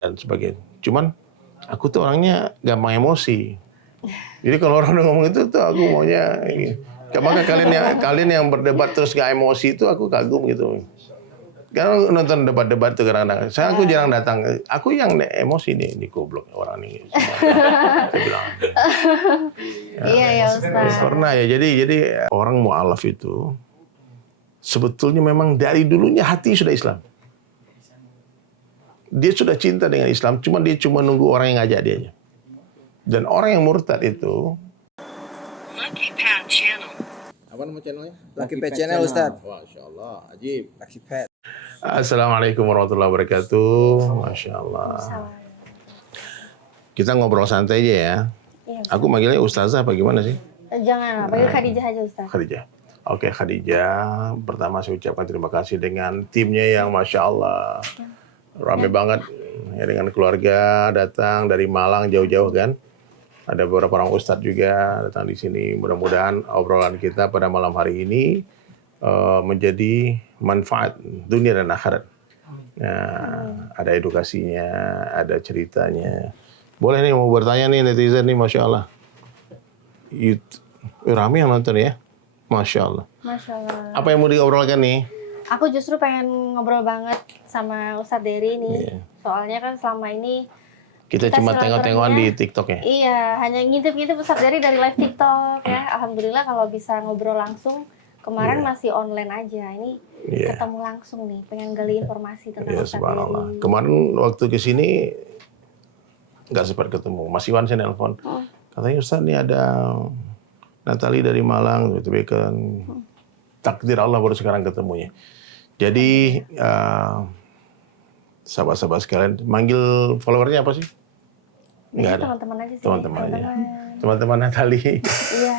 dan sebagainya. Cuman aku tuh orangnya gampang emosi. Jadi kalau orang udah ngomong itu tuh aku maunya maka kalian yang berdebat terus gak emosi itu aku kagum gitu. Karena nonton debat-debat tuh kadang-kadang. Aku jarang datang. Aku yang emosi nih goblok orang ini. Saya bilang. Iya ya Ustaz. Pernah ya. Jadi orang mu'alaf itu sebetulnya memang dari dulunya hati sudah Islam. Dia sudah cinta dengan Islam, dia cuma nunggu orang yang ngajak dia aja. Dan orang yang murtad itu Lucky Pad Channel. apa nama channelnya? Lucky Pad Channel Ustaz. Masya Allah, ajib. Lucky Pad. Assalamualaikum warahmatullahi wabarakatuh. Masya Allah. Kita ngobrol santai aja ya. Iya, Aku manggilnya Ustazah apa gimana sih? Jangan, panggil Khadijah aja Ustaz. Khadijah. Oke Khadijah, pertama saya ucapkan terima kasih dengan timnya yang Masya Allah. Rame banget ya, dengan keluarga datang dari Malang jauh-jauh kan. Ada beberapa orang ustadz juga datang di sini. Mudah-mudahan obrolan kita pada malam hari ini menjadi manfaat dunia dan akhirat. Nah, ada edukasinya, ada ceritanya. Boleh nih mau bertanya nih netizen nih, Masya Allah. Rame yang nonton ya, Masya Allah. Masya Allah. Apa yang mau diobrolkan nih? Aku justru pengen ngobrol banget sama Ustadz Dery nih. Iya. Soalnya kan selama ini Kita cuma tengok-tengokan di TikTok ya? Iya, hanya ngintip-ngintip Ustadz Dery dari live TikTok ya. Alhamdulillah kalau bisa ngobrol langsung. Kemarin masih online aja. Ini ketemu langsung nih, pengen gali informasi tentang Ustadz Dery. Kemarin waktu kesini nggak sempat ketemu. Mas Iwan saya nelpon. Katanya Ustadz nih ada Natali dari Malang, gitu kan. Takdir Allah baru sekarang ketemunya. Jadi sahabat-sahabat sekalian, manggil followernya apa sih? Enggak ada. Teman-teman aja sih. Teman-teman Natali. Iya.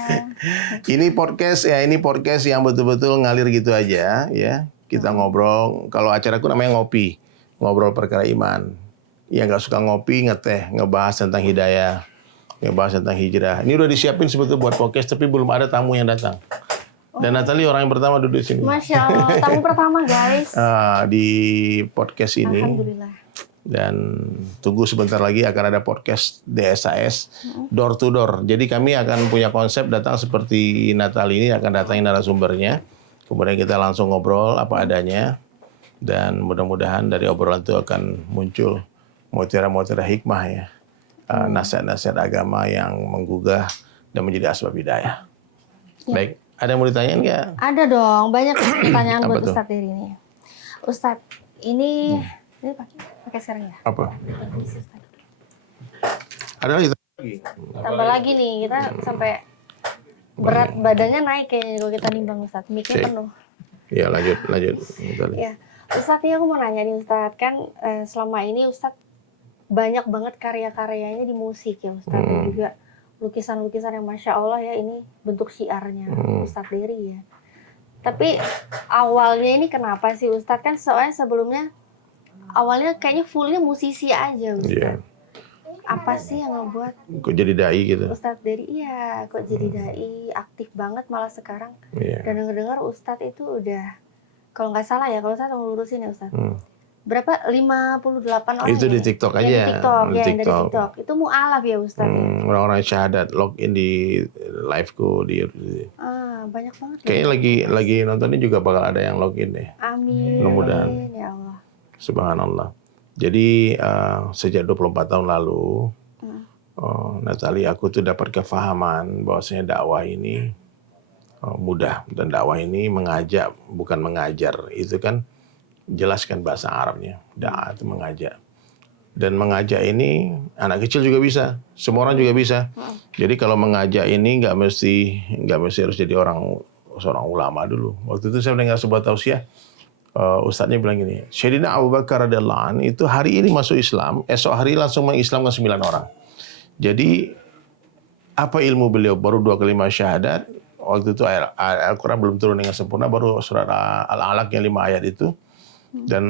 Ini podcast yang betul-betul ngalir gitu aja ya. Kita ngobrol. Kalau acaraku namanya ngopi, ngobrol perkara iman. Yang nggak suka ngopi, ngeteh, ngebahas tentang hidayah, ngebahas tentang hijrah. Ini udah disiapin sebetulnya buat podcast, tapi belum ada tamu yang datang. Dan Natali orang yang pertama duduk di sini. Masya Allah, tamu pertama guys. Di podcast ini. Alhamdulillah. Dan tunggu sebentar lagi akan ada podcast DSAS door to door. Jadi kami akan punya konsep datang seperti Natali ini, akan datangin narasumbernya. Kemudian kita langsung ngobrol apa adanya. Dan mudah-mudahan dari obrolan itu akan muncul mutiara-mutiara hikmah ya. Nasihat-nasihat agama yang menggugah dan menjadi asbab hidayah. Baik. Ada yang mau ditanyain nggak? Ada dong, banyak pertanyaan buat tuh? Ustadz Dery ini. Ustadz, ini pakai sekarang ya? Apa? Ada lagi? Tambah lagi nih, kita sampai berat badannya naik kayaknya kalau kita nimbang Ustadz. Miknya penuh. Ya lanjut. Ya, Ustadz ini aku mau nanya nih Ustadz, kan selama ini Ustadz banyak banget karya-karyanya di musik ya Ustadz, dan juga lukisan-lukisan yang Masya Allah ya, ini bentuk syiarnya Ustadz Dery ya. Tapi awalnya ini kenapa sih Ustadz, kan soalnya sebelumnya awalnya kayaknya fullnya musisi aja Ustadz. Iya. Apa sih yang ngebuat Kok jadi dai gitu? Ustadz Dery kok jadi dai, aktif banget malah sekarang. Iya. Dan dengar Ustadz itu udah, kalau nggak salah ya, kalau saya mau lurusin ya Ustadz. Berapa? 58 orang itu ya? di TikTok aja. Di TikTok, yang dari TikTok. Itu mu'alaf ya Ustadz ya? Orang-orang syahadat login di live-ku di banyak banget. Kayaknya lagi nontonnya juga bakal ada yang login deh. Amin. Mudah-mudahan. Ya Allah. Subhanallah. Jadi sejak 24 tahun lalu, Natali, aku tuh dapat kefahaman bahwasanya dakwah ini mudah, dan dakwah ini mengajak bukan mengajar. Itu kan jelaskan bahasa Arabnya. Dakwah itu mengajak. Dan mengajak ini anak kecil juga bisa, semua orang juga bisa. Jadi kalau mengajak ini nggak mesti harus jadi seorang ulama dulu. Waktu itu saya mendengar sebuah tausiah, ustadznya bilang gini, Sayyidina Abu Bakar radhiyallahu anhu itu hari ini masuk Islam, esok hari langsung mengislamkan 9 orang. Jadi apa ilmu beliau? Baru 2 kalimat syahadat. Waktu itu Al-Quran belum turun dengan sempurna, baru surat Al-Alaq yang 5 ayat itu. Dan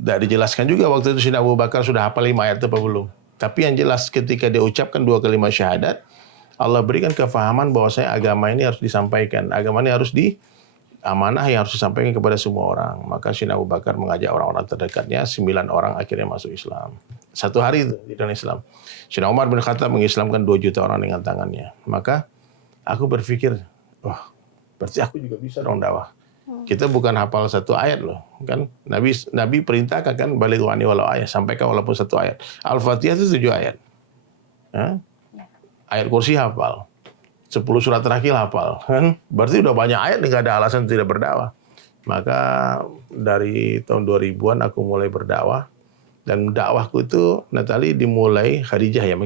tidak dijelaskan juga waktu itu Sayyidina Abu Bakar sudah hafal 5 ayat itu apa belum. Tapi yang jelas ketika dia ucapkan 2 kalimat syahadat, Allah berikan kefahaman bahwasanya agama ini harus disampaikan, agama ini harus amanah yang harus disampaikan kepada semua orang. Maka Syekh Abu Bakar mengajak orang-orang terdekatnya, 9 orang akhirnya masuk Islam. Satu hari itu di dalam Islam. Syekh Umar bin Khattab mengislamkan 2 juta orang dengan tangannya. Maka aku berpikir, wah, berarti aku juga bisa dong dakwah. Kita bukan hafal satu ayat loh, kan? Nabi perintahkan kan, balighu anni walau ayat, sampaikan walaupun satu ayat. Al-Fatihah itu 7 ayat. Hah? Ayat kursi hafal. 10 surat terakhir hafal, kan? Berarti udah banyak ayat, nggak ada alasan tidak berdakwah. Maka dari tahun 2000-an aku mulai berdakwah. Dan dakwahku itu, Natali, dimulai, Khadijah ya,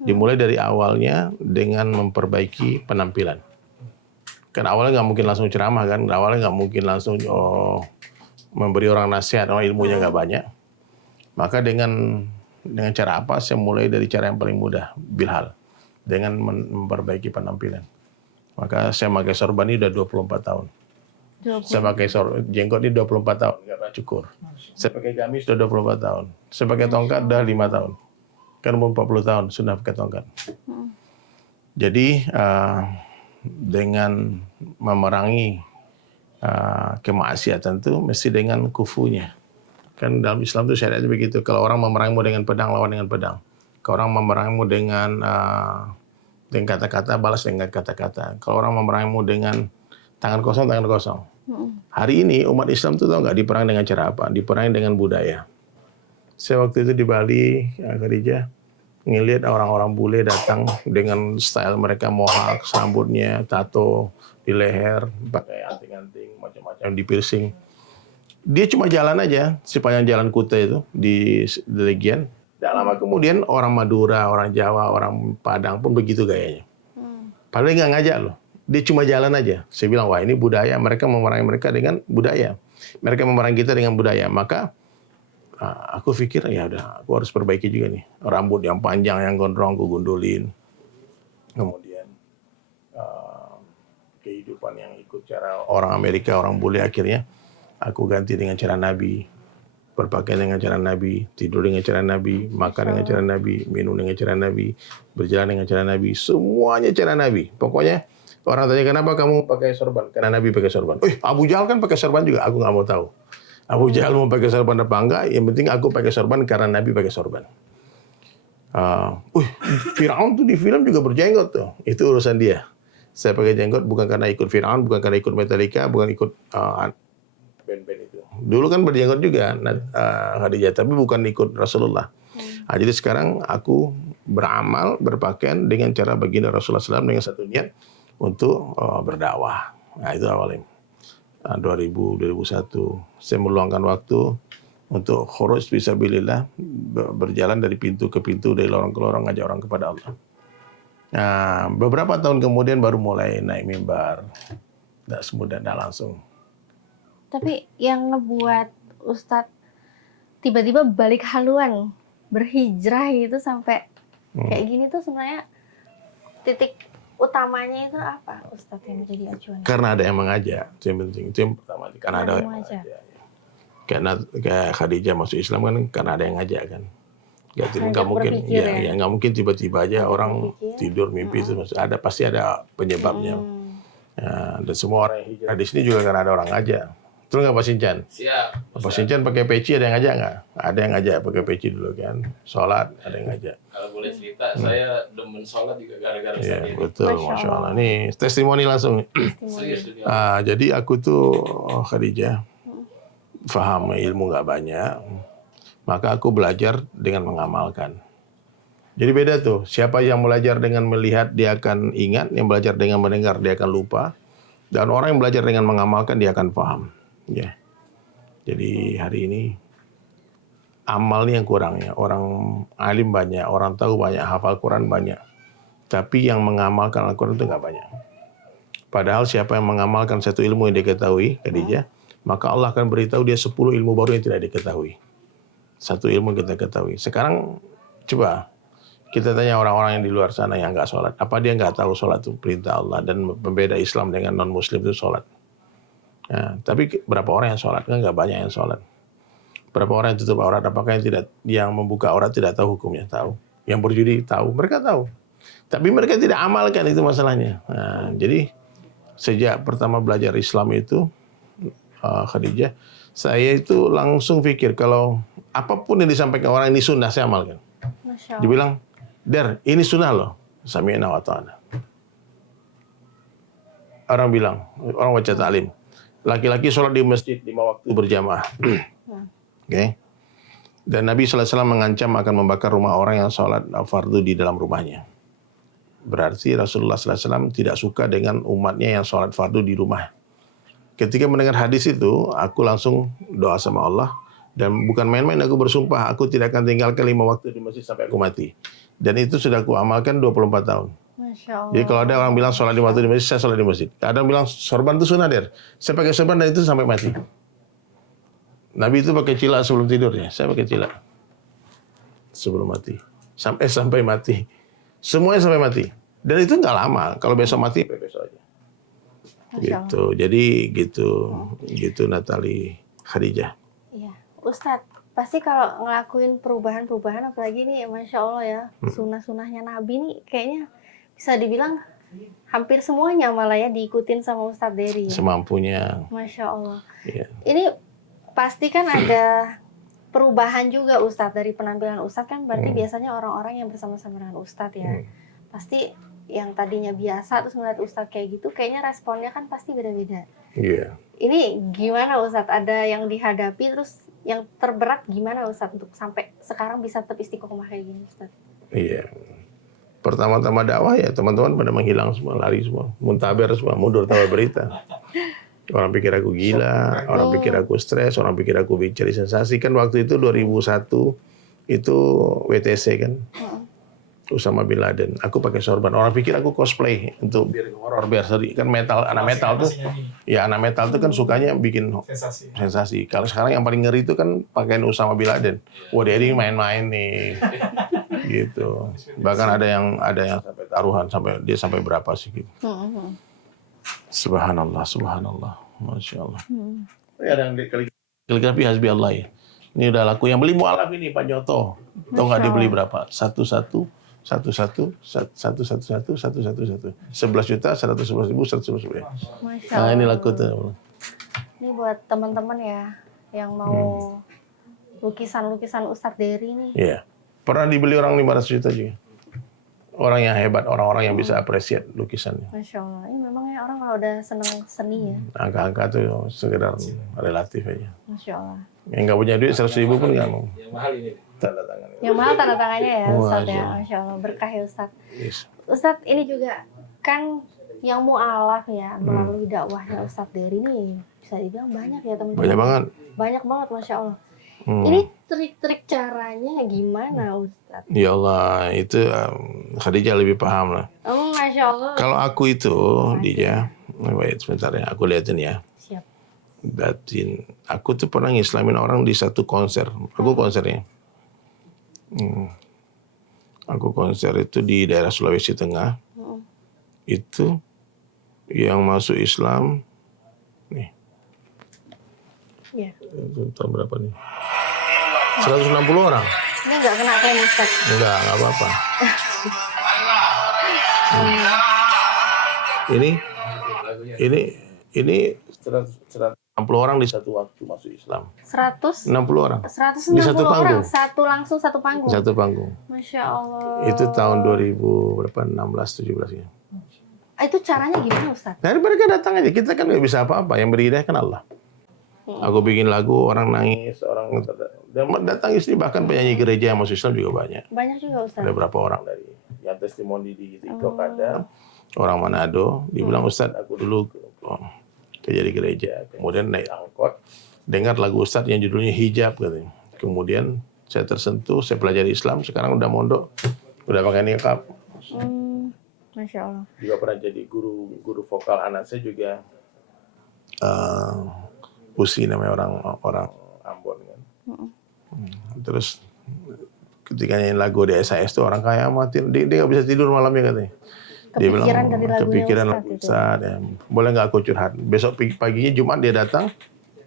dimulai dari awalnya dengan memperbaiki penampilan. Kan awalnya nggak mungkin langsung ceramah kan, awalnya nggak mungkin langsung memberi orang nasihat, ilmunya nggak banyak. Maka dengan cara apa? Saya mulai dari cara yang paling mudah, bilhal, dengan memperbaiki penampilan. Maka saya pakai sorban ini udah 24 tahun. Saya pakai jenggot ini 24 tahun, nggak pernah cukur. Saya pakai gamis udah 24 tahun. Saya pakai tongkat udah 5 tahun. Kan umur 40 tahun sudah pakai tongkat. Jadi dengan memerangi kemaksiatan itu mesti dengan kufunya. Kan dalam Islam itu syariatnya begitu. Kalau orang memerangimu dengan pedang, lawan dengan pedang. Kalau orang memerangimu dengan kata-kata, balas dengan kata-kata. Kalau orang memerangimu dengan tangan kosong, tangan kosong. Hari ini umat Islam itu tahu nggak diperangi dengan cara apa? Diperangi dengan budaya. Saya waktu itu di Bali, Khadijah, ngelihat orang-orang bule datang dengan style mereka mohawk, rambutnya tato di leher, pakai anting-anting, macam-macam di piercing. Dia cuma jalan aja sepanjang jalan Kuta itu di Legian. Tidak lama kemudian orang Madura, orang Jawa, orang Padang pun begitu gayanya. Padahal nggak ngajak loh. Dia cuma jalan aja. Saya bilang, wah ini budaya. Mereka memerangi mereka dengan budaya. Mereka memerangi kita dengan budaya. Maka aku pikir, ya udah, aku harus perbaiki juga nih. Rambut yang panjang, yang gondrong, aku gundulin. Kemudian kehidupan yang ikut cara orang Amerika, orang bule, akhirnya aku ganti dengan cara Nabi. Berpakaian dengan cara Nabi, tidur dengan cara Nabi, makan dengan cara Nabi, minum dengan cara Nabi, berjalan dengan cara Nabi. Semuanya cara Nabi. Pokoknya orang tanya, kenapa kamu pakai sorban? Karena Nabi pakai sorban. Abu Jahal kan pakai sorban juga. Aku nggak mau tahu. Abu Jahal mau pakai sorban apa enggak? Yang penting aku pakai sorban karena Nabi pakai sorban. Firaun tuh di film juga berjenggot tuh. Itu urusan dia. Saya pakai jenggot bukan karena ikut Firaun, bukan karena ikut Metallica, bukan ikut band-band itu. Dulu kan berjenggot juga Khadijah, tapi bukan ikut Rasulullah. Jadi sekarang aku beramal, berpakaian dengan cara baginda Rasulullah SAW dengan satu niat untuk berdakwah. Nah itu awalnya. 2000, 2001. Saya meluangkan waktu untuk khuruj fisabilillah, berjalan dari pintu ke pintu, dari lorong ke lorong, ngajak orang kepada Allah. Nah, beberapa tahun kemudian baru mulai naik mimbar. Tidak semudah, tidak langsung. Tapi yang ngebuat Ustadz tiba-tiba balik haluan, berhijrah gitu sampai kayak gini tuh sebenarnya titik utamanya itu apa, Ustadz, yang menjadi acuan? Karena ada yang mengajak, itu yang penting. Itu yang pertama. Karena ada yang mengajak. Kayak Khadijah masuk Islam kan karena ada yang ngajak kan. Nggak mungkin, nggak mungkin tiba-tiba aja orang tidur mimpi itu pasti ada penyebabnya. Ya, dan semua orang yang hijrah di sini juga karena ada orang ngajak. Betul nggak Pak Sincan? Siap. Pak Sincan pakai peci, ada yang ngajak nggak? Ada yang ngajak pakai peci dulu kan. Sholat ada yang ngajak. Kalau boleh cerita, saya demen sholat juga gara-gara Iya, Ustaz ini. betul, Masya Allah. Nih testimoni langsung. Serius dunia. Jadi aku tuh Khadijah paham ilmu nggak banyak, maka aku belajar dengan mengamalkan. Jadi beda tuh. Siapa yang belajar dengan melihat dia akan ingat, yang belajar dengan mendengar dia akan lupa, dan orang yang belajar dengan mengamalkan dia akan paham. Ya. Jadi hari ini amal ini yang kurangnya. Orang alim banyak, orang tahu banyak, hafal Quran banyak. Tapi yang mengamalkan Al-Quran itu nggak banyak. Padahal siapa yang mengamalkan satu ilmu yang dia ketahui, Khadijah, maka Allah akan beritahu dia 10 ilmu baru yang tidak diketahui. Satu ilmu yang kita ketahui. Sekarang coba kita tanya orang-orang yang di luar sana yang nggak sholat. Apa dia nggak tahu sholat itu perintah Allah dan pembeda Islam dengan non-Muslim itu sholat. Nah, tapi berapa orang yang sholat? Kan nggak banyak yang sholat. Berapa orang yang tutup aurat? Apakah yang membuka aurat tidak tahu hukumnya? Tahu. Yang berjudi tahu. Mereka tahu. Tapi mereka tidak amalkan, itu masalahnya. Nah, jadi sejak pertama belajar Islam itu, Khadijah, saya itu langsung pikir kalau apapun yang disampaikan orang ini sunnah, saya amalkan. Masya Allah. Dibilang, Der, ini sunnah loh. Sami'na wa ta'ana. Orang bilang, orang baca taklim. Laki-laki sholat di masjid 5 waktu berjamaah. Oke. Dan Nabi SAW mengancam akan membakar rumah orang yang sholat fardu di dalam rumahnya. Berarti Rasulullah SAW tidak suka dengan umatnya yang sholat fardu di rumah. Ketika mendengar hadis itu, aku langsung doa sama Allah. Dan bukan main-main, aku bersumpah, aku tidak akan tinggalkan 5 waktu di masjid sampai aku mati. Dan itu sudah aku amalkan 24 tahun. Masya Allah. Jadi kalau ada orang bilang sholat 5 waktu di masjid, saya sholat di masjid. Ada yang bilang sorban itu sunnah, Der. Saya pakai sorban dan itu sampai mati. Nabi itu pakai cilak sebelum tidur ya. Saya pakai cilak sebelum mati. Sampai mati. Semuanya sampai mati. Dan itu nggak lama. Kalau besok mati, besok aja. Gitu. Jadi gitu Natali Khadijah. Iya, Ustadz, pasti kalau ngelakuin perubahan-perubahan, apalagi nih, Masya Allah ya, sunnah-sunnahnya Nabi nih, kayaknya bisa dibilang hampir semuanya malah ya diikutin sama Ustadz Dery. Ya? Semampunya. Masya Allah. Iya. Ini pasti kan ada perubahan juga Ustadz dari penampilan Ustadz kan berarti biasanya orang-orang yang bersama-sama dengan Ustadz ya. Pasti yang tadinya biasa terus ngeliat Ustadz kayak gitu, kayaknya responnya kan pasti beda-beda. Iya. Ini gimana Ustadz? Ada yang dihadapi terus yang terberat gimana Ustadz untuk sampai sekarang bisa tetap istiqomah kayak gini Ustadz? Iya. Pertama-tama dakwah ya teman-teman pada menghilang semua, lari semua, muntaber semua, mundur tanpa berita. Orang pikir aku gila, orang pikir aku stres, orang pikir aku cari sensasi. Kan waktu itu 2001 itu WTC kan, Usama bin Laden. Aku pakai sorban. Orang pikir aku cosplay untuk biar horor, biar seri. Kan metal, anak metal tuh, ya anak metal tuh kan sukanya bikin sensasi. Kalau sekarang yang paling ngeri itu kan pakaian Usama bin Laden. Wah, dia ini main-main nih, gitu. Bahkan ada yang sampai taruhan, sampai berapa sih gitu. Subhanallah, Masya Allah. Ada yang kaligrafi Hasbi Allah ya. Ini udah laku. Yang beli mualaf ini Pak Nyoto. Tahu nggak dia beli berapa? 11 juta 111.111 rupiah. Masya Nah Allah. ini laku tuh. Ini buat teman-teman ya yang mau lukisan-lukisan Ustadz Dery nih. Iya. Pernah dibeli orang 500 juta juga. Orang yang hebat, orang-orang yang bisa appreciate lukisannya. Masya Allah. Ini memang ya orang kalau udah seneng seni ya. Angka-angka tuh sekedar relatif aja. Masya Allah. Yang nggak punya duit 100.000 pun nggak mau. Yang mahal ini. Tanda tangan. Yang mahal tanda tangannya ya Ustadz ya. Masya Masya Allah. Berkah ya Ustadz. Yes. Ustadz ini juga kan yang mu'alaf ya melalui dakwahnya Ustadz Dery ini bisa dibilang banyak ya teman-teman. Banyak banget. Banyak banget Masya Allah. Ini trik-trik caranya gimana Ustadz? Ya Allah, itu Khadijah lebih paham lah. Oh Masya Allah. Kalau aku itu, Dija, wait sebentar ya, aku liatin ya. Siap. Batin, aku tuh pernah ngislamin orang di satu konser. Aku konsernya. Aku konser itu di daerah Sulawesi Tengah. Itu yang masuk Islam, nih. Iya. Itu tahun berapa nih? 160 orang. Ini nggak kena klaim Ustadz. Enggak apa-apa. Ini 160 orang di satu waktu masuk Islam. 160 orang. Di satu orang. panggung. Satu panggung. Satu panggung. Masya Allah. Itu tahun 2016-17 ya. Itu caranya gimana Ustadz? Dari mereka datang aja, kita kan nggak bisa apa-apa. Yang beri hidayah kan Allah. Aku bikin lagu, orang nangis, orang datang istri, bahkan penyanyi gereja yang masuk Islam juga banyak. Banyak juga Ustadz. Ada berapa orang dari yang testimoni di TikTok ada orang Manado, dibilang Ustadz aku dulu kerja di gereja, kemudian naik angkot, dengar lagu Ustadz yang judulnya Hijab katanya. Kemudian saya tersentuh, saya pelajari Islam, sekarang udah mondok, udah pakai niqab. Masya Allah. Juga pernah jadi guru vokal anak saya juga. Pusi namanya orang Ambon kan. Terus ketika nyanyi lagu di SAS tuh orang kaya mati, dia nggak bisa tidur malamnya katanya. Dia bilang kepikiran lagu Ustaz, ya. Boleh nggak aku curhat? Besok paginya Jumat dia datang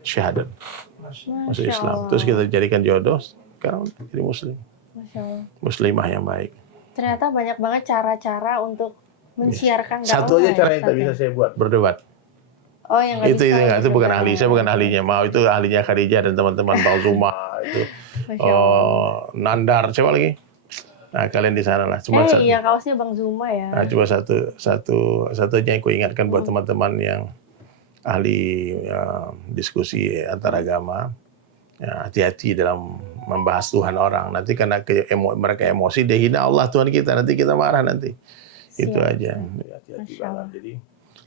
syahadat masuk Islam. Terus kita jadikan jodoh, sekarang jadi Muslim. Masya Allah. Muslimah yang baik. Ternyata banyak banget cara-cara untuk mensiarkan dakwah. Satu aja cara yang tak bisa saya buat, berdebat. Oh, yang nggak Itu bisa nggak, itu bukan ahli. ya. Saya bukan ahlinya. Mau itu ahlinya Khadijah dan teman-teman Bang Zuma itu. Masya Allah. Nandar, siapa lagi? Nah, kalian di sana lah. Cuma satu. Iya, kaosnya Bang Zuma ya. Nah, coba satunya yang ku ingatkan buat teman-teman yang ahli diskusi antar agama. Ya, hati-hati dalam membahas Tuhan orang. Nanti karena mereka emosi, dia hina Allah Tuhan kita. Nanti kita marah nanti. Itu Siap. aja. Hati-hati Masya Allah. banget. Jadi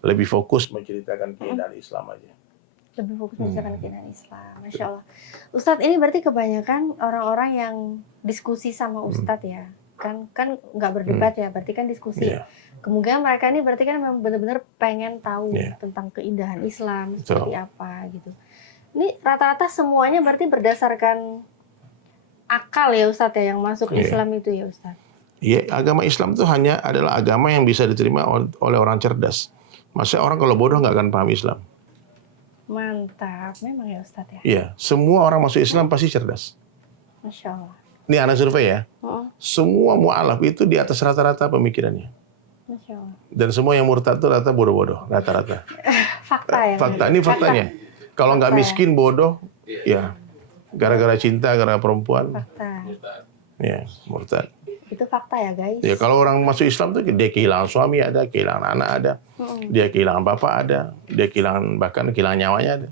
lebih fokus menceritakan keindahan Islam aja. Lebih fokus membicarakan keindahan Islam. Masya Allah. Ustadz, ini berarti kebanyakan orang-orang yang diskusi sama Ustadz ya. Kan nggak berdebat ya, berarti kan diskusi. Iya. Kemungkinan mereka ini berarti kan memang benar-benar pengen tahu Iya. tentang keindahan Islam, Betul. seperti apa gitu. Ini rata-rata semuanya berarti berdasarkan akal ya Ustadz ya, yang masuk Iya. Islam itu ya Ustadz. Iya, agama Islam itu adalah agama yang bisa diterima oleh orang cerdas. Maksudnya orang kalau bodoh nggak akan paham Islam. Mantap, memang ya Ustadz ya. Iya, semua orang masuk Islam pasti cerdas. Masya Allah. Ini anak survei ya. Oh, Semua mu'alaf itu di atas rata-rata pemikirannya. Masya Allah. Dan semua yang murtad itu rata bodoh-bodoh, rata-rata. Fakta ya. Fakta, ini faktanya. Kalau nggak Fakta ya. miskin bodoh, ya gara-gara cinta, gara-gara perempuan, Fakta. ya murtad. Itu fakta ya guys. Ya kalau orang masuk Islam tuh dia kehilangan suami ada, kehilangan anak ada, dia kehilangan bapak ada, dia bahkan kehilangan nyawanya ada.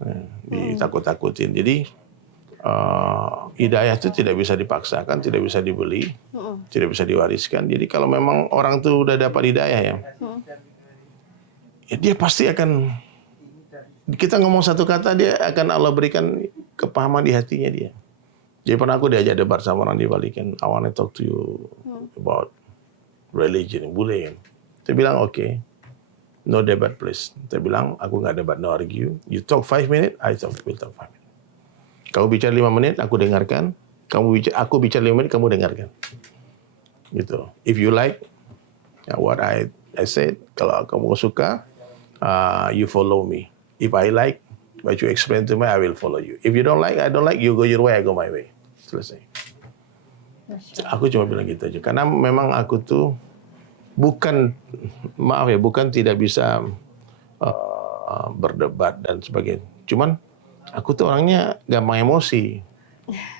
Nah, ditakut-takutin. Jadi hidayah itu tidak bisa dipaksakan, tidak bisa dibeli, tidak bisa diwariskan. Jadi kalau memang orang tuh udah dapat hidayah ya dia pasti akan, kita ngomong satu kata dia akan Allah berikan kepahaman di hatinya dia. Jadi pernah aku diajak debat sama orang di Bali kan, I want to talk to you about religion, boleh kan? Saya bilang oke, no debat please. Saya bilang aku nggak debat, no argue. You talk 5 minutes, will talk 5 minutes. Kamu bicara 5 menit, aku dengarkan. Aku bicara 5 menit, kamu dengarkan. Gitu. If you like what I said, kalau kamu suka, you follow me. If I like what you explain to me, I will follow you. If you don't like, I don't like. You go your way, I go my way. Selesai. Aku cuma bilang gitu aja. Karena memang aku tuh bukan tidak bisa berdebat dan sebagainya. Cuman aku tuh orangnya gampang emosi.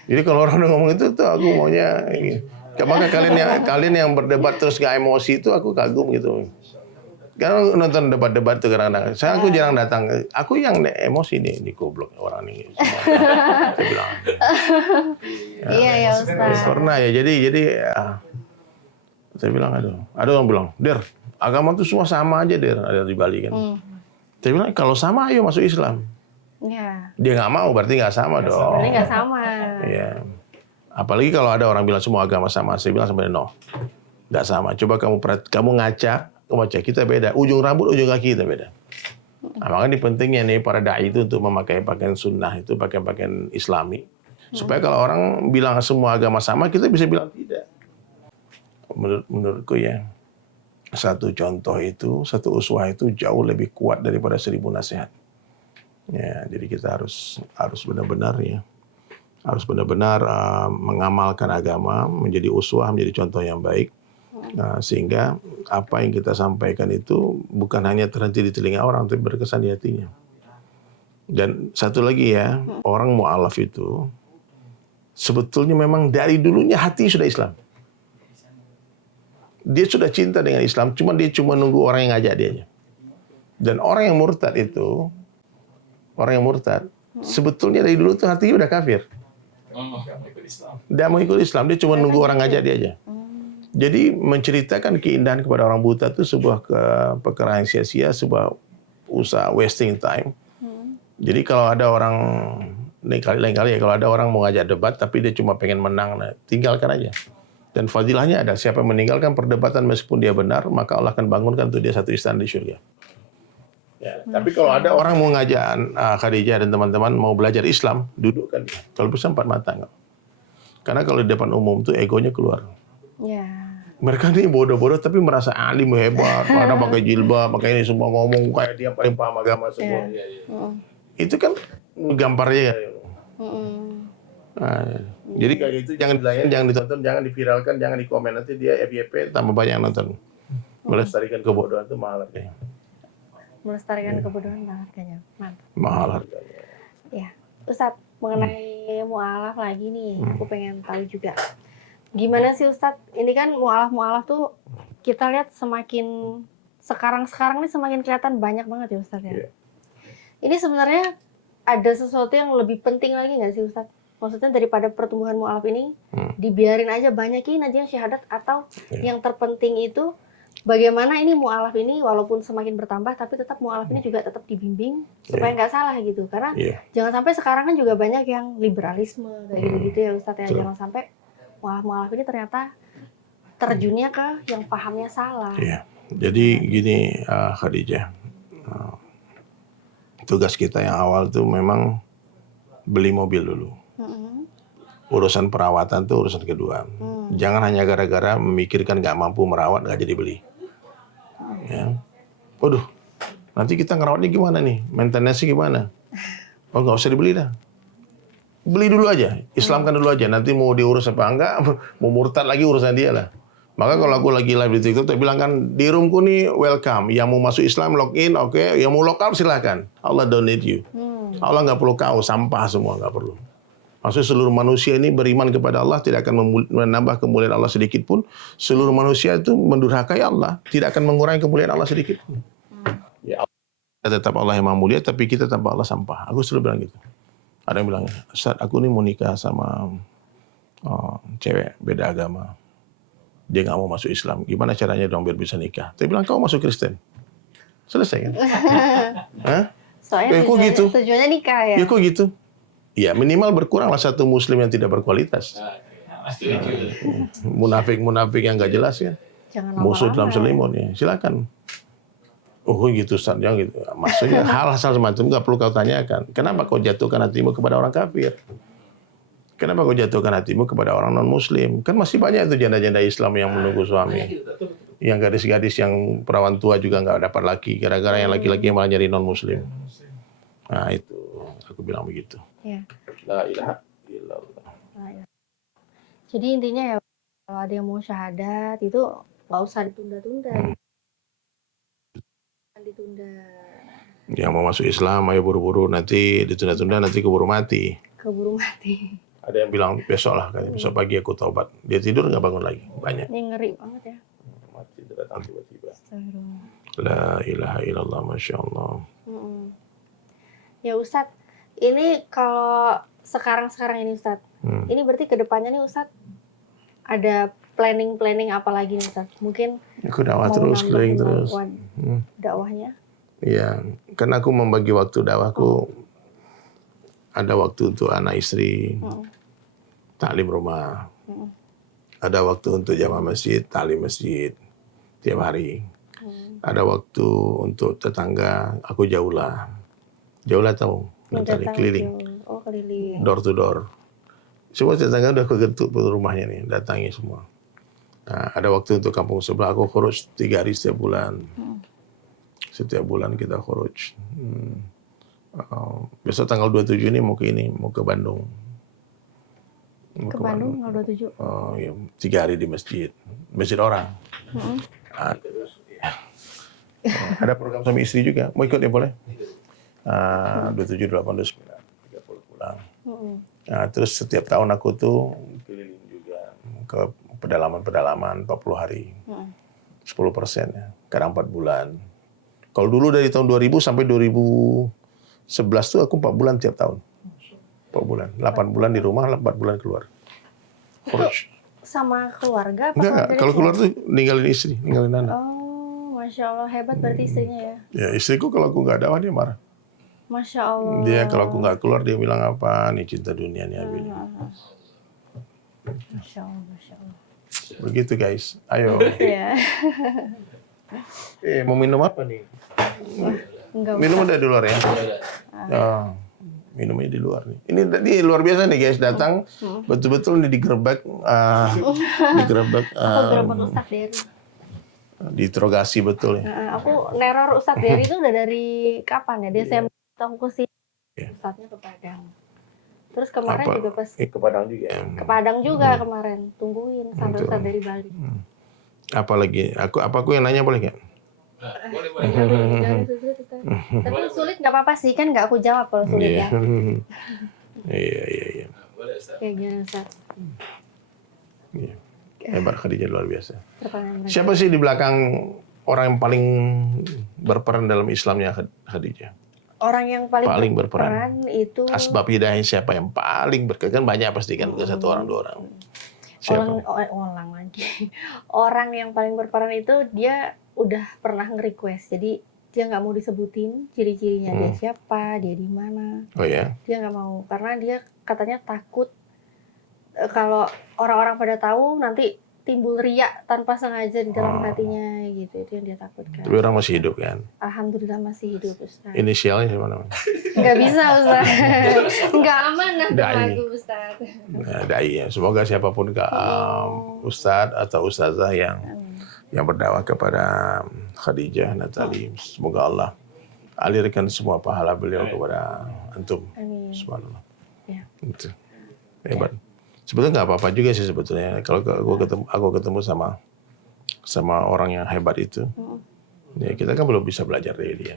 Jadi kalau orang udah ngomong itu tuh aku maunya maka kalian yang berdebat terus gak emosi itu aku kagum gitu. Karena nonton debat-debat tuh kadang-kadang. Aku jarang datang. Aku yang emosi nih goblok orang ini. Saya bilang. Iya ya Ustaz. Pernah ya. Jadi saya bilang ada orang bilang, Der, agama tuh semua sama aja Der. Ada di Bali kan. Saya bilang kalau sama ayo masuk Islam. Iya. Dia nggak mau berarti nggak sama dong. Berarti nggak sama. Iya. Apalagi kalau ada orang bilang semua agama sama, saya bilang sama dia no, nggak sama. Coba kamu ngaca, kita beda. Ujung rambut, ujung kaki kita beda. Nah, makanya pentingnya nih para dai itu untuk memakai pakaian sunnah itu, pakai pakaian Islami, supaya kalau orang bilang semua agama sama, kita bisa bilang tidak. Menurutku ya, satu contoh itu, satu uswah itu jauh lebih kuat daripada 1000 nasihat. Ya, jadi kita harus benar-benar ya. Harus benar-benar mengamalkan agama, menjadi uswah, menjadi contoh yang baik. Sehingga apa yang kita sampaikan itu bukan hanya terhenti di telinga orang, tapi berkesan di hatinya. Dan satu lagi ya, orang mu'alaf itu sebetulnya memang dari dulunya hati sudah Islam. Dia sudah cinta dengan Islam, dia cuma nunggu orang yang ngajak dia aja. Dan orang yang murtad itu, sebetulnya dari dulu tuh hatinya udah kafir. Dia mau ikut Islam, dia cuma nunggu orang ngajak dia aja. Jadi menceritakan keindahan kepada orang buta itu sebuah perkara yang sia-sia, sebuah usaha wasting time. Jadi kalau ada orang, lain kali ya, kalau ada orang mau ngajak debat tapi dia cuma pengen menang, tinggalkan aja. Dan fadilahnya ada, siapa yang meninggalkan perdebatan meskipun dia benar, maka Allah akan bangunkan untuk dia satu istana di surga. Ya, tapi kalau ada orang mau ngajak Khadijah dan teman-teman mau belajar Islam, dudukkan dia. Kalau bisa 4 mata enggak. Karena kalau di depan umum tuh egonya keluar. Ya. Mereka nih bodoh-bodoh tapi merasa alim hebat, karena pakai jilbab, pakai ini semua ngomong kayak dia paling paham agama semua. Itu kan gambarnya. Nah, jadi kayak gitu jangan dilayan, jangan ditonton, jangan diviralkan, jangan dikomen, nanti dia FYP tambah banyak yang nonton. Melestarikan kebodohan itu mahal harganya. melestarikan kebodohan banget kayaknya. Mantap. Mahal harganya. Ya, Ustadz, mengenai mualaf lagi nih, aku pengen tahu juga. Gimana sih Ustadz? Ini kan mualaf tuh kita lihat semakin sekarang nih semakin kelihatan banyak banget ya Ustadz ya. Iya. Ini sebenarnya ada sesuatu yang lebih penting lagi nggak sih Ustadz? Maksudnya daripada pertumbuhan mualaf ini dibiarin aja banyakin aja yang syahadat, atau yang terpenting itu bagaimana ini mualaf ini walaupun semakin bertambah tapi tetap mualaf ini juga tetap dibimbing supaya nggak salah gitu. Karena jangan sampai sekarang kan juga banyak yang liberalisme kayak gitu-gitu ya Ustadz ya. Jangan sampai mualaf ini ternyata terjunnya ke yang pahamnya salah. Iya. Jadi gini Khadijah, tugas kita yang awal tuh memang beli mobil dulu. Urusan perawatan tuh urusan kedua. Jangan hanya gara-gara memikirkan nggak mampu merawat nggak jadi beli. Ya. Waduh, nanti kita ngerawatnya gimana nih? Maintenance-nya gimana? Oh nggak usah dibeli dah. Beli dulu aja, Islamkan dulu aja. Nanti mau diurus apa enggak, mau murtad lagi urusan dia lah. Maka kalau aku lagi live di TikTok, saya bilang kan, di roomku nih welcome. Yang mau masuk Islam login, oke. Yang mau log out silahkan. Allah don't need you. Allah nggak perlu kau, sampah semua nggak perlu. Maksudnya seluruh manusia ini beriman kepada Allah, tidak akan menambah kemuliaan Allah sedikit pun. Seluruh manusia itu mendurhakai Allah, tidak akan mengurangi kemuliaan Allah sedikit pun. Ya Allah, tetap Allah yang maha mulia, tapi kita tanpa Allah sampah. Aku selalu bilang gitu. Ada yang bilang, Ustaz, aku ini mau nikah sama cewek beda agama. Dia nggak mau masuk Islam. Gimana caranya dong biar bisa nikah? Dia bilang, kau masuk Kristen. Selesai kan? Hah? Soalnya kok gitu? tujuannya nikah ya? Ya kok gitu? Ya minimal berkuranglah satu muslim yang tidak berkualitas. Munafik-munafik yang nggak jelas ya. Jangan Musuh dalam lama-lama. selimut ya. Silakan. Oh gitu Ustaz, jangan gitu. Maksudnya hal-hal semacam itu nggak perlu kau tanyakan. Kenapa kau jatuhkan hatimu kepada orang kafir? Kenapa kau jatuhkan hatimu kepada orang non-muslim? Kan masih banyak itu janda-janda Islam yang menunggu suami. Yang gadis-gadis yang perawan tua juga nggak dapat laki. Gara-gara yang laki-laki yang malah nyari non-muslim. Nah itu, aku bilang begitu. Ya. La ilaha illallah. Jadi intinya ya, kalau ada yang mau syahadat itu nggak usah ditunda-tunda. Ditunda. Yang mau masuk Islam, ayo buru-buru. Nanti ditunda-tunda, nanti keburu mati. Keburu mati. Ada yang bilang besok lah, besok pagi aku taubat. Dia tidur nggak bangun lagi, banyak. Ini ngeri banget ya. Mati datang tiba-tiba. Astagfirullah. La ilaha illallah, masya Allah. Ya Ustadz, ini kalau sekarang ini Ustadz, ini berarti kedepannya nih Ustadz ada planning apa lagi nih Ustadz? Mungkin Aku dakwah mau terus, nambah keliling terus. dakwahnya? Iya, kan aku membagi waktu dakwahku. Ada waktu untuk anak istri, taklim rumah. Ada waktu untuk jamaah masjid, taklim masjid tiap hari. Ada waktu untuk tetangga, aku jauhlah. Jauhlah tahu, nanti keliling. Oh keliling. Door to door. Semua tetangga udah kegetuk rumahnya nih, datangi semua. Nah, ada waktu untuk kampung sebelah, aku khuruj 3 hari setiap bulan. Setiap bulan kita khuruj. Besok tanggal 27 ini mau ke Bandung. Mau Ke Bandung tanggal 27. Oh, ya, 3 hari di masjid orang. Terus, ya. Ada program suami istri juga, mau ikut ya boleh. 27, 28, 29, 30 pulang. Nah, terus setiap tahun aku tuh keliling juga ke pedalaman 40 hari. 10% ya, kadang 4 bulan. Kalau dulu dari tahun 2000 sampai 2011 tuh aku 4 bulan tiap tahun. 4 bulan, 8 bulan di rumah, 4 bulan keluar. Khuruj. Sama keluarga? Enggak, kalau keluar tuh ninggalin istri, ninggalin anak. Oh, Masya Allah, hebat berarti istrinya ya? Ya istriku kalau aku nggak dakwah dia marah. Masya Allah. Dia kalau aku nggak keluar dia bilang apa, nih cinta dunia nih Abi. Masya Allah. Begitu guys, ayo. Iya. Mau minum apa nih? Enggak Minum udah di luar ya? Minumnya di luar nih. Ini luar biasa nih guys, datang betul-betul nih digerebek, Aku gerebek Ustadz Dery. diinterogasi betul ya. Aku neror Ustadz Dery itu udah dari kapan ya? Desember aku kesini. Ustadznya ke Padang. Terus kemarin juga pas ke Padang juga. ke Padang juga kemarin. Tungguin sampai Ustadz dari Bali. Apalagi aku yang nanya boleh nggak? Boleh. Jangan terus Ustaz. Tapi sulit nggak apa-apa sih, kan nggak aku jawab kalau sulit Iya. ya. Iya. Boleh Ustaz. Kayak gimana Ustaz? Iya. Hebat Khadijah, luar biasa. Pertanyaan mereka. Siapa sih di belakang orang yang paling berperan dalam Islamnya Khadijah? Orang yang Paling berperan itu Asbab hidayah siapa yang paling berkenan? Kan banyak pasti kan, bukan satu orang dua orang. Siapa? orang lagi. Orang yang paling berperan itu dia udah pernah nge-request. Jadi dia nggak mau disebutin ciri-cirinya dia siapa, dia di mana. Oh ya. Dia nggak mau karena dia katanya takut kalau orang-orang pada tahu nanti timbul riak tanpa sengaja di dalam hatinya gitu. Itu yang dia takutkan. Tapi orang masih hidup kan? Alhamdulillah masih hidup Ustaz. Inisialnya siapa namanya? Nggak bisa Ustaz. Nggak amanah tuh Dai. lagu Ustaz. Nah, dai ya. Semoga siapapun ustadz atau ustazah yang berdakwah kepada Khadijah, Natali, semoga Allah alirkan semua pahala beliau kepada antum. Amin. Subhanallah. Ya. Itu. Hebat. Sebetulnya nggak apa-apa juga sih sebetulnya. Kalau aku ketemu sama orang yang hebat itu, ya kita kan belum bisa belajar dari dia.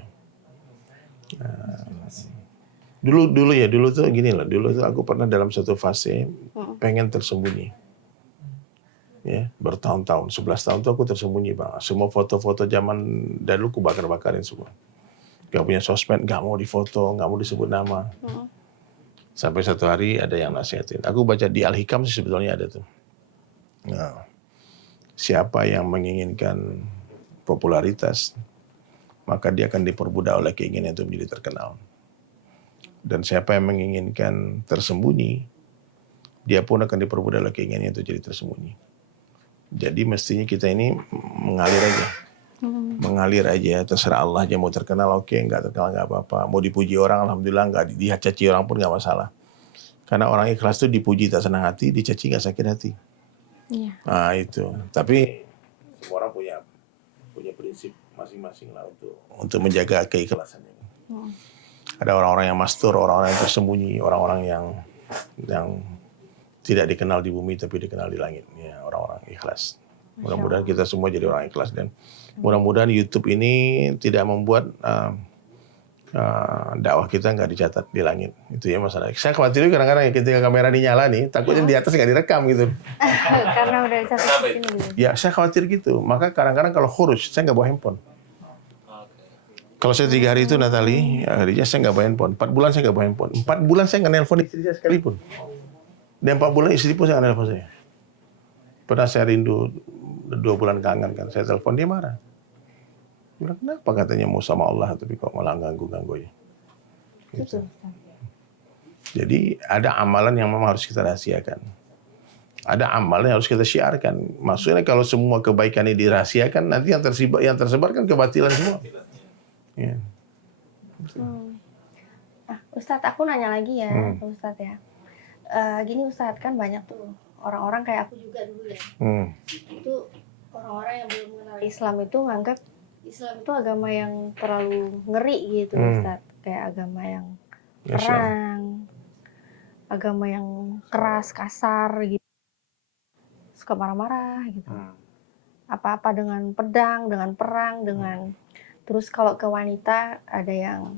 Dulu tuh gini loh. Dulu tuh aku pernah dalam satu fase pengen tersembunyi. Ya, bertahun-tahun, 11 tahun tuh aku tersembunyi Bang. Semua foto-foto zaman dulu aku bakar-bakarin semua. Gak punya sosmed, gak mau difoto, gak mau disebut nama. Sampai satu hari ada yang nasihatin. Aku baca di Al-Hikam sih sebetulnya ada tuh. Nah, siapa yang menginginkan popularitas, maka dia akan diperbudak oleh keinginan itu menjadi terkenal. Dan siapa yang menginginkan tersembunyi, dia pun akan diperbudak oleh keinginan itu jadi tersembunyi. Jadi mestinya kita ini mengalir aja. Mengalir aja, terserah Allah aja. Mau terkenal oke, nggak terkenal nggak apa-apa. Mau dipuji orang, alhamdulillah, nggak dicaci orang pun nggak masalah. Karena orang ikhlas itu dipuji tak senang hati, dicaci nggak sakit hati. Iya. Nah itu. Tapi semua orang punya prinsip masing-masing lah untuk menjaga keikhlasannya. Ada orang-orang yang mastur, orang-orang yang tersembunyi, orang-orang yang tidak dikenal di bumi tapi dikenal di langit. Ya, orang-orang ikhlas. Mudah-mudahan kita semua jadi orang ikhlas dan mudah-mudahan YouTube ini tidak membuat dakwah kita nggak dicatat di langit. Itu ya masalah. Saya khawatir juga kadang-kadang ya ketika kamera dinyala nih, takutnya di atas nggak direkam gitu. Karena udah catat di sini. Ya saya khawatir gitu. Maka kadang-kadang kalau khurus, saya nggak bawa handphone. Kalau saya 3 hari itu Natali, Khadijah saya nggak bawa handphone. 4 bulan saya nggak bawa handphone. 4 bulan saya nggak nelpon istri saya sekalipun. Dan 4 bulan istri pun saya nggak nelpon saya. Pernah saya rindu 2 bulan kangen kan, saya telepon dia marah. Dia bilang, kenapa katanya mau sama Allah tapi kok malah ganggu-ganggu ya. Gitu. Jadi ada amalan yang memang harus kita rahasiakan. Ada amalan yang harus kita syiarkan. Maksudnya kalau semua kebaikan ini dirahasiakan, nanti yang tersebar kan kebatilan semua. Ya. Ustadz, aku nanya lagi ya, Ustadz ya. Gini Ustadz, kan banyak tuh orang-orang kayak aku juga dulu ya. Itu orang-orang yang belum mengenal Islam itu nganggap Islam itu agama yang terlalu ngeri gitu Ustadz. Kayak agama yang perang, agama yang keras, kasar gitu. Suka marah-marah gitu. Apa-apa dengan pedang, dengan perang, dengan... Terus kalau ke wanita ada yang...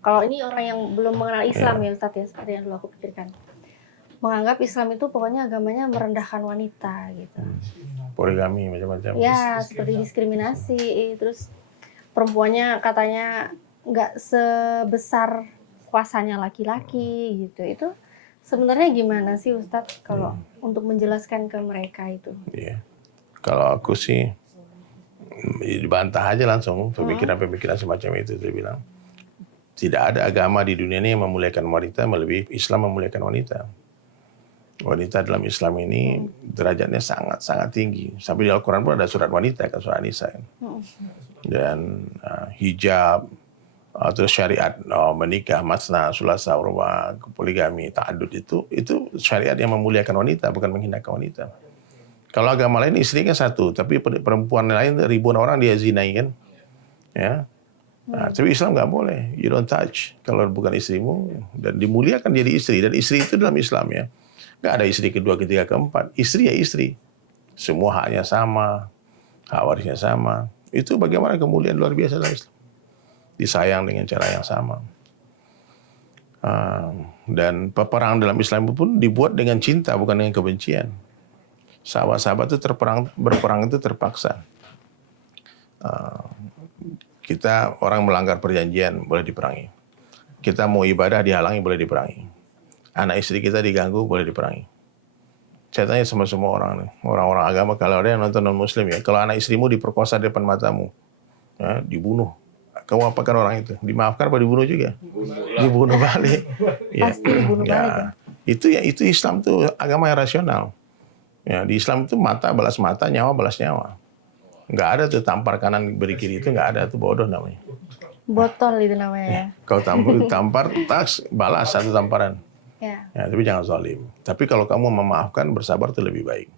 Kalau ini orang yang belum mengenal Islam ya Ustadz ya, seperti yang dulu aku pikirkan. Menganggap Islam itu pokoknya agamanya merendahkan wanita gitu. Poligami macam-macam. Ya, seperti diskriminasi. Terus perempuannya katanya nggak sebesar kuasanya laki-laki gitu. Itu sebenarnya gimana sih Ustadz kalau untuk menjelaskan ke mereka itu? Iya. Kalau aku sih dibantah aja langsung pemikiran-pemikiran semacam itu. Dia bilang tidak ada agama di dunia ini yang memuliakan wanita melebihi Islam memuliakan wanita. Wanita dalam Islam ini derajatnya sangat-sangat tinggi. Sampai di Al-Quran pun ada surat wanita kan, surat Nisa kan. Dan hijab, terus syariat menikah, masna, sulasa, ruba, poligami, ta'adud itu syariat yang memuliakan wanita, bukan menghinakan wanita. Kalau agama lain istri kan satu, tapi perempuan lain ribuan orang dia zinai kan. Ya. Nah, tapi Islam nggak boleh, you don't touch kalau bukan istrimu, dan dimuliakan jadi istri, dan istri itu dalam Islam ya. Nggak ada istri kedua, ketiga, keempat. Istri ya istri. Semua haknya sama, hak warisnya sama. Itu bagaimana kemuliaan luar biasa dalam Islam. disayang dengan cara yang sama. Dan peperangan dalam Islam pun dibuat dengan cinta, bukan dengan kebencian. Sahabat-sahabat itu berperang itu terpaksa. Kita orang melanggar perjanjian boleh diperangi. Kita mau ibadah dihalangi boleh diperangi. Anak istri kita diganggu boleh diperangi. Saya tanya sama semua orang-orang agama, kalau ada yang nonton non-muslim ya, kalau anak istrimu diperkosa di depan matamu, ya, dibunuh. Kamu apakan orang itu? Dimaafkan apa dibunuh juga? Dibunuh balik. Ya. Pasti dibunuh balik. Itu Islam tuh agama yang rasional. Ya, di Islam itu mata balas mata, nyawa balas nyawa. Nggak ada tuh tampar kanan beri kiri, itu nggak ada, tuh bodoh namanya. Botol itu namanya ya. Kau tampar, tas balas satu tamparan. Ya. Ya, tapi jangan zalim. Tapi kalau kamu memaafkan, bersabar itu lebih baik.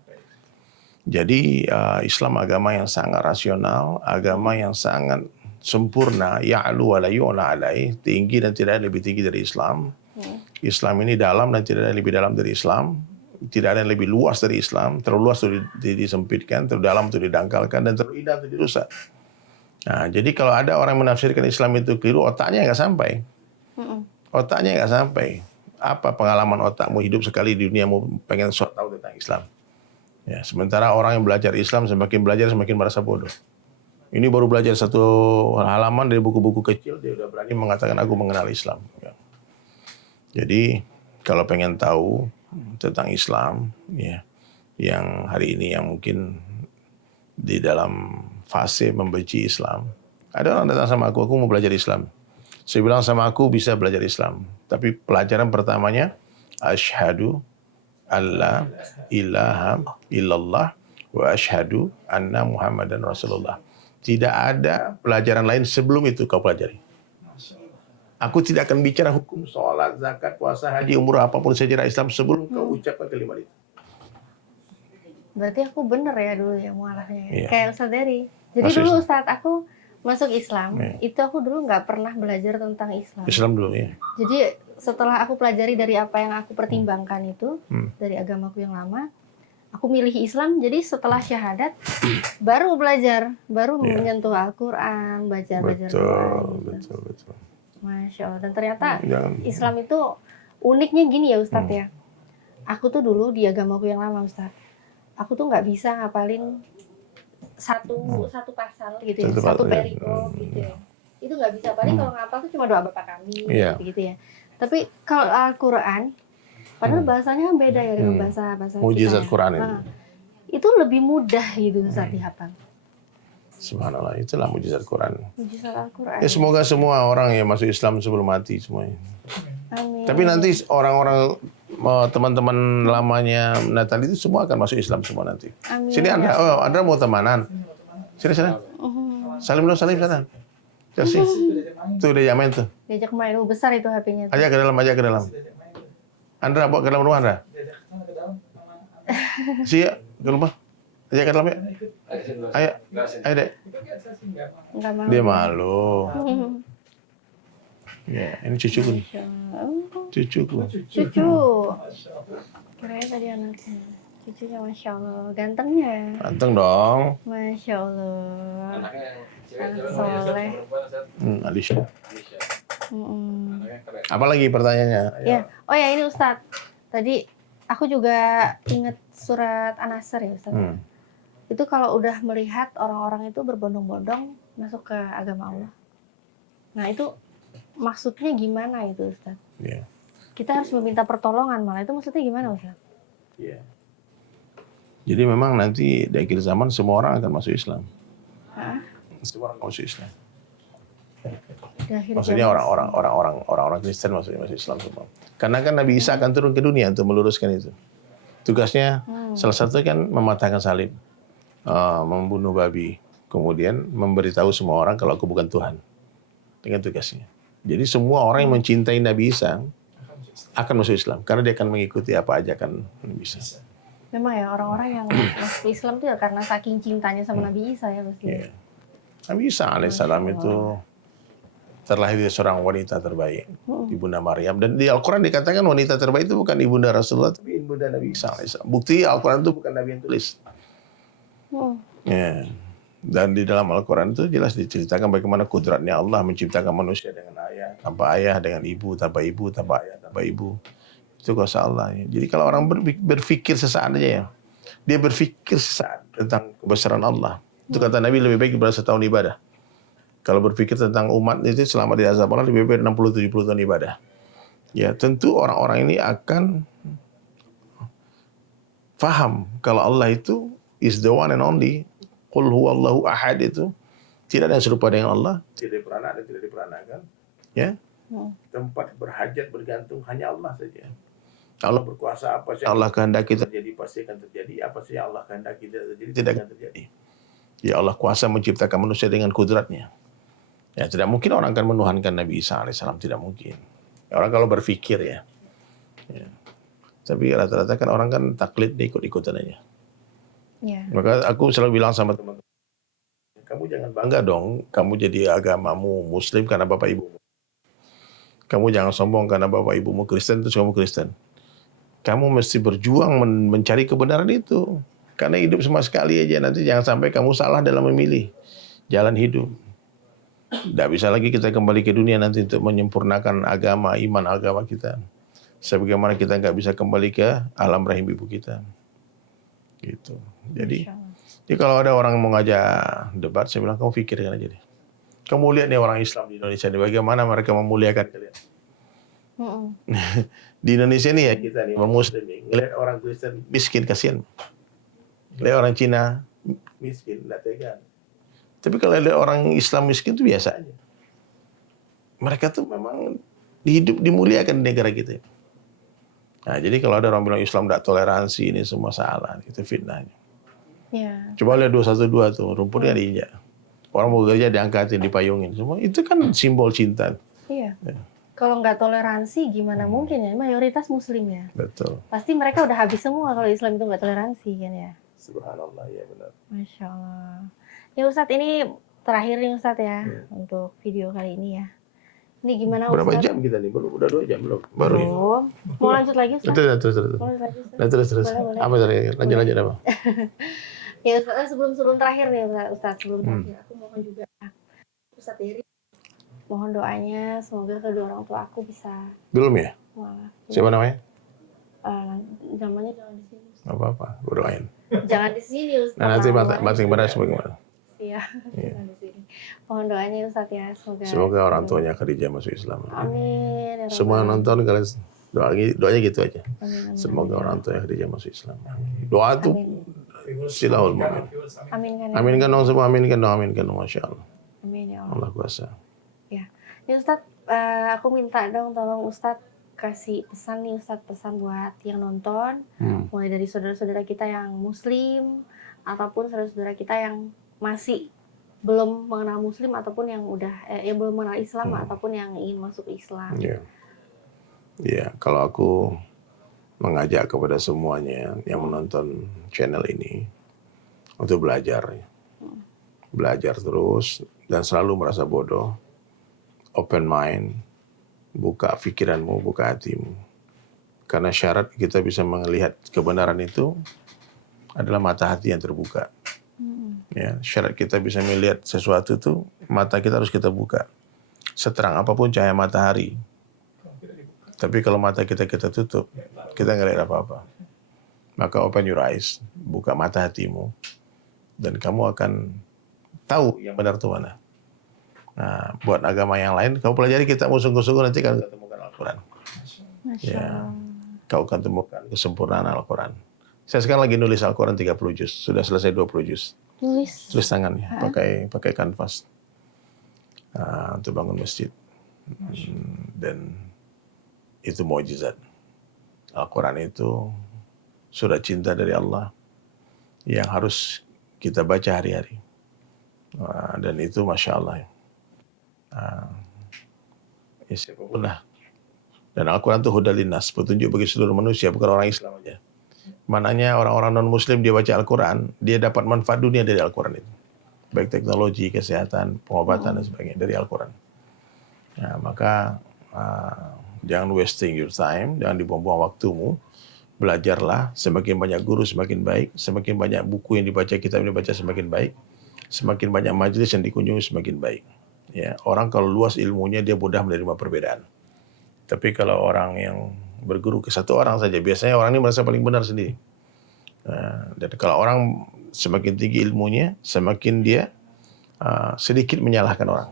Jadi Islam agama yang sangat rasional, agama yang sangat sempurna, ya'lu wa la yu'la alaih, tinggi dan tidak ada lebih tinggi dari Islam. Islam ini dalam dan tidak ada lebih dalam dari Islam. Tidak ada yang lebih luas dari Islam. Terlalu luas itu disempitkan, terlalu dalam itu didangkalkan, dan terlalu indah itu dirusak. Nah, jadi kalau ada orang menafsirkan Islam itu keliru, otaknya nggak sampai. Otaknya nggak sampai. Apa pengalaman otakmu hidup sekali di dunia, mau pengen tahu tentang Islam? Ya, sementara orang yang belajar Islam semakin belajar semakin merasa bodoh. Ini baru belajar satu halaman dari buku-buku kecil, dia udah berani mengatakan aku mengenal Islam. Ya. Jadi kalau pengen tahu tentang Islam, ya, yang hari ini yang mungkin di dalam fase membenci Islam, ada orang datang sama aku mau belajar Islam. Saya bilang sama aku bisa belajar Islam, tapi pelajaran pertamanya asyhadu alla ilaha illallah wa asyhadu anna Muhammadan Rasulullah. Tidak ada pelajaran lain sebelum itu kau pelajari. Aku tidak akan bicara hukum sholat, zakat, puasa, haji, umur apapun sejarah Islam sebelum kau ucapkan kalimat itu. Berarti aku bener ya dulu ya mualafnya. Iya. Kayak Ustadz Dery. Jadi Masuk dulu Islam. Ustadz aku masuk Islam, Iya. itu aku dulu nggak pernah belajar tentang Islam. Islam dulu ya. Jadi setelah aku pelajari dari apa yang aku pertimbangkan itu, dari agamaku yang lama, aku milih Islam. Jadi setelah syahadat, baru belajar, baru Iya. menyentuh Al-Quran, baca-baca Betul. Masya Allah. Dan ternyata Jangan. Islam itu uniknya gini ya Ustadz ya. Aku tuh dulu di agamaku yang lama Ustadz, aku tuh nggak bisa ngapalin satu pasal gitu ya, Satu satu pasal, ya. perikop gitu ya. Itu nggak bisa, paling kalau ngapal tuh cuma doa Bapak kami Iya. gitu ya. Tapi kalau Al-Quran, padahal bahasanya kan beda ya dengan bahasa Mujizat kita ya. Quran ini. Nah, itu lebih mudah gitu Ustadz dihafal. Subhanallah, itulah mujizat Quran. Mujizat Al-Quran. Ya semoga semua orang yang masuk Islam sebelum mati semuanya. Amin. Tapi nanti orang-orang teman-teman lamanya Natal itu semua akan masuk Islam semua nanti. Amin. Sini Andra, Andra mau temanan. Sini. Salim dulu, salim sana. Kasih. Tuh udah main tuh. Diajak main besar itu HP-nya. Aja ke dalam. Andra bawa ke dalam rumah Andra. Siap ke rumah. Aja ke dalam ya. Ayo, Dek. Enggak mau. Dia malu. Ya, ini cucuku nih. Cucuku. Cucu. Kirain tadi anaknya. Cucunya Masya Allah. Gantengnya. Ganteng dong. Masya Allah. Anaknya yang cewek Anak cewek soleh. perempuan Ustaz? Alisha. Alicia. Mm-mm. Anaknya keren. Apalagi pertanyaannya? Ya. Oh ya ini Ustadz. Tadi aku juga ingat surat An-Nasr ya Ustadz. Itu kalau udah melihat orang-orang itu berbondong-bondong masuk ke agama Allah. Nah itu maksudnya gimana itu Ustadz? Iya. Kita harus meminta pertolongan malah itu maksudnya gimana Ustadz? Iya. Jadi memang nanti di akhir zaman semua orang akan masuk Islam. Hah? Semua orang masuk Islam. Di akhir Maksudnya zaman. orang-orang Kristen masuk Islam semua. Karena kan Nabi Isa akan turun ke dunia untuk meluruskan itu. Tugasnya salah satu kan mematahkan salib, membunuh babi, kemudian memberitahu semua orang kalau aku bukan Tuhan. Dengan tugasnya. Jadi semua orang yang mencintai Nabi Isa akan masuk Islam karena dia akan mengikuti apa aja kan Nabi Isa. Memang ya orang-orang yang masuk Islam itu ya karena saking cintanya sama Nabi Isa ya pasti. Iya. Nabi Isa alaihissalam itu terlahir dari seorang wanita terbaik, Ibunda Maryam. Dan di Al-Quran dikatakan wanita terbaik itu bukan Ibunda Rasulullah, tapi Ibunda Nabi Isa alaihissalam. Bukti Al-Quran itu bukan Nabi yang tulis. Ya. Dan di dalam Al-Quran itu jelas diceritakan bagaimana kudratnya Allah menciptakan manusia dengan ayah, tanpa ayah, dengan ibu, tanpa ayah, tanpa ibu. Itu kuasa Allah. Ya. Jadi kalau orang berpikir sesaat aja ya, dia berpikir sesaat tentang kebesaran Allah. Itu kata Nabi lebih baik daripada setahun ibadah. Kalau berpikir tentang umat itu selama di azab Allah lebih baik 60-70 tahun ibadah. Ya tentu orang-orang ini akan faham kalau Allah itu is the one and only. Qul huwallahu ahad itu tidak ada yang serupa dengan Allah, tidak diperanak dan tidak diperanakan. Ya. Tempat berhajat bergantung hanya Allah saja. Allah berkuasa, apa sih Allah kehendaki terjadi pasti akan terjadi, apa sih Allah kehendaki tidak terjadi tidak akan terjadi. Ya Allah kuasa menciptakan manusia dengan kudratnya. Ya tidak mungkin orang akan menuhankan Nabi Isa alaihissalam, tidak mungkin. Orang kalau berpikir ya. Tapi rata-rata kan orang kan taklid ikut-ikutan aja. Ya. Maka aku selalu bilang sama teman-teman, kamu jangan bangga dong, kamu jadi agamamu Muslim karena bapak ibumu. Kamu jangan sombong karena bapak ibumu Kristen terus kamu Kristen. Kamu mesti berjuang mencari kebenaran itu. Karena hidup sama sekali aja, nanti jangan sampai kamu salah dalam memilih jalan hidup. Tidak bisa lagi kita kembali ke dunia nanti untuk menyempurnakan iman agama kita. Sebagaimana kita nggak bisa kembali ke alam rahim ibu kita. Gitu. Jadi kalau ada orang mau ngajak debat, saya bilang kamu pikirkan aja deh. Kamu lihat nih orang Islam di Indonesia nih, bagaimana mereka memuliakan kalian. Di Indonesia nih ya kita nih, orang Muslim nih, ngelihat orang Kristen miskin, kasihan. Lihat orang Cina miskin, tidak tega. Tapi kalau lihat orang Islam miskin itu biasa aja. Mereka tuh memang hidup dimuliakan di negara kita. Nah, jadi kalau ada orang bilang Islam tidak toleransi, ini semua salah, itu fitnahnya. Ya. Coba lihat 212 tuh, rumputnya diinjak. Orang mau kerja diangkatin, dipayungin, semua itu kan simbol cinta. Iya. Ya. Kalau nggak toleransi gimana mungkin ya? Mayoritas Muslim ya. Betul. Pasti mereka udah habis semua kalau Islam itu nggak toleransi kan ya. Subhanallah, ya benar. Masya Allah. Ya Ustadz, ini terakhir nih Ustadz ya untuk video kali ini ya. Ini gimana Ustadz? Berapa jam kita nih? Udah 2 jam belum? Baru ini. Mau lanjut lagi Ustadz? Terus. Mau lanjut lagi Ustadz? Nah, terus. Boleh. Apa tadi? Lanjut apa? Ya Ustadz, sebelum terakhir nih Ustadz, terakhir aku mohon juga Ustadz Heri, mohon doanya semoga kedua orang tua aku bisa. Belum ya? Wah, siapa namanya? Namanya jangan di sini. Nggak apa-apa, gue doain. Jangan di sini Ustadz. Nah, nanti bating baras bagaimana? Iya. Jangan di sini. Mohon doanya Ustadz ya, semoga orang tuanya Khadijah masuk Islam. Amin. Semua nonton kalian doanya gitu aja. Amin. Semoga orang tuanya Khadijah masuk Islam. Doa tuh silahul mu'min. Aminkan dong semua, aminkan dong, Masya Allah. Amin ya Allah. Allah kuasa. Ya, ini Ustadz, aku minta dong tolong Ustadz kasih pesan nih Ustadz, pesan buat yang nonton, mulai dari saudara-saudara kita yang Muslim ataupun saudara-saudara kita yang masih belum mengenal Muslim ataupun yang udah belum mengenal Islam ataupun yang ingin masuk Islam. Ya, kalau aku mengajak kepada semuanya yang menonton channel ini untuk belajar terus dan selalu merasa bodoh, open mind, buka pikiranmu, buka hatimu, karena syarat kita bisa melihat kebenaran itu adalah mata hati yang terbuka. Ya, syarat kita bisa melihat sesuatu itu mata kita harus kita buka, seterang apapun cahaya matahari. Tapi kalau mata kita tutup, kita nggak lihat apa-apa. Maka open your eyes, buka mata hatimu, dan kamu akan tahu yang benar itu mana. Nah, buat agama yang lain, kau pelajari kitabmu sungguh-sungguh, nanti kau akan temukan Al-Quran. Ya, kau akan temukan kesempurnaan Al-Quran. Saya sekarang lagi nulis Al-Quran 30 juz, sudah selesai 20 juz. Tulis tangan ya, pakai kanvas untuk bangun masjid. Dan itu mukjizat. Al-Quran itu surat cinta dari Allah yang harus kita baca hari-hari. Dan itu Masya Allah. Ya siapapun lah. Dan Al-Quran itu hudal linnas, petunjuk bagi seluruh manusia, bukan orang Islam aja. Mananya orang-orang non-Muslim dia baca Al-Quran, dia dapat manfaat dunia dari Al-Quran itu. Baik teknologi, kesehatan, pengobatan, dan sebagainya dari Al-Quran. Nah, maka jangan wasting your time, jangan dibuang-buang waktumu. Belajarlah, semakin banyak guru semakin baik, semakin banyak buku yang dibaca, kitab yang dibaca semakin baik. Semakin banyak majelis yang dikunjungi semakin baik. Ya, orang kalau luas ilmunya dia mudah menerima perbedaan. Tapi kalau orang yang berguru ke satu orang saja, biasanya orang ini merasa paling benar sendiri. Dan kalau orang semakin tinggi ilmunya, semakin dia sedikit menyalahkan orang.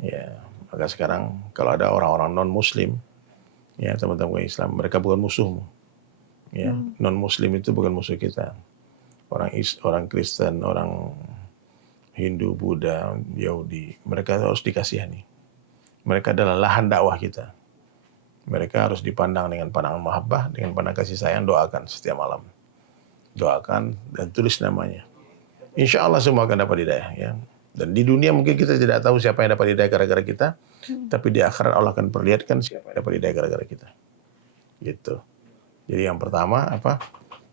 Ya, maka sekarang kalau ada orang-orang non-Muslim, ya teman-teman Islam, mereka bukan musuhmu. Ya, non-Muslim itu bukan musuh kita. Orang Kristen, orang Hindu, Buddha, Yahudi, mereka harus dikasihani. Mereka adalah lahan dakwah kita. Mereka harus dipandang dengan pandangan mahabbah, dengan pandangan kasih sayang. Doakan setiap malam. Doakan dan tulis namanya. Insya Allah semua akan dapat hidayah. Ya. Dan di dunia mungkin kita tidak tahu siapa yang dapat hidayah gara-gara kita, tapi di akhirat Allah akan perlihatkan siapa yang dapat hidayah gara-gara kita. Gitu. Jadi yang pertama apa?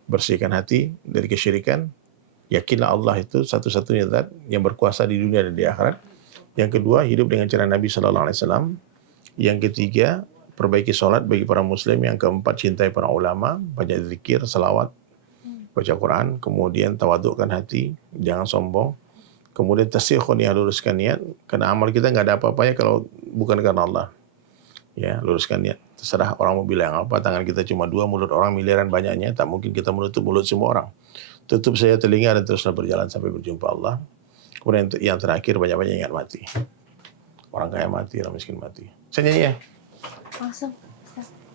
Bersihkan hati dari kesyirikan. Yakinlah Allah itu satu-satunya zat yang berkuasa di dunia dan di akhirat. Yang kedua, hidup dengan cara Nabi SAW. Yang ketiga, perbaiki sholat bagi para muslim. Yang keempat, cintai para ulama, banyak zikir, salawat, baca Quran. Kemudian tawadukkan hati, jangan sombong. Kemudian tasyikhun, ya luruskan niat. Karena amal kita nggak ada apa-apanya kalau bukan karena Allah. Ya, luruskan niat. Terserah orang mau bilang apa, tangan kita cuma 2, mulut orang miliaran banyaknya. Tak mungkin kita menutup mulut semua orang. Tutup saja telinga dan teruslah berjalan sampai berjumpa Allah. Kemudian yang terakhir, banyak-banyak ingat mati. Orang kaya mati, orang miskin mati. Saya nyanyi ya? Langsung.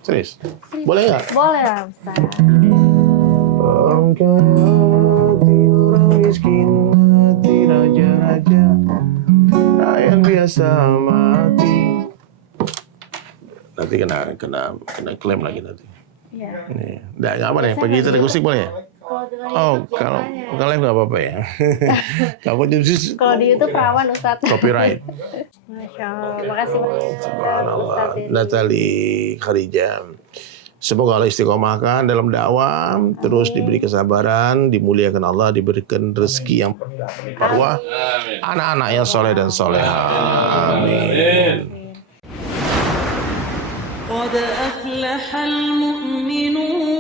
Serius? Boleh nggak? Boleh lah Ustaz. Orang kaya mati, orang miskin mati, raja-raja, rakyat biasa mati. Nanti kena klaim lagi nanti. Iya. Nih, nggak apa nih? Pagi kita akustik boleh ya? Kalau dengan Oh, YouTube kalau biasanya. live nggak apa-apa ya. Kamu jadi Kalau di YouTube rawan Ustaz. copyright. Masya Allah. Makasih banyak. Subhanallah. Ustaz Dedi. Natalie Khadijah. Semoga Allah istiqomahkan dalam dakwah, terus diberi kesabaran, dimuliakan Allah, diberikan rezeki yang berlimpah, anak-anak yang soleh dan soleha. Amin. قد أفلح المؤمنون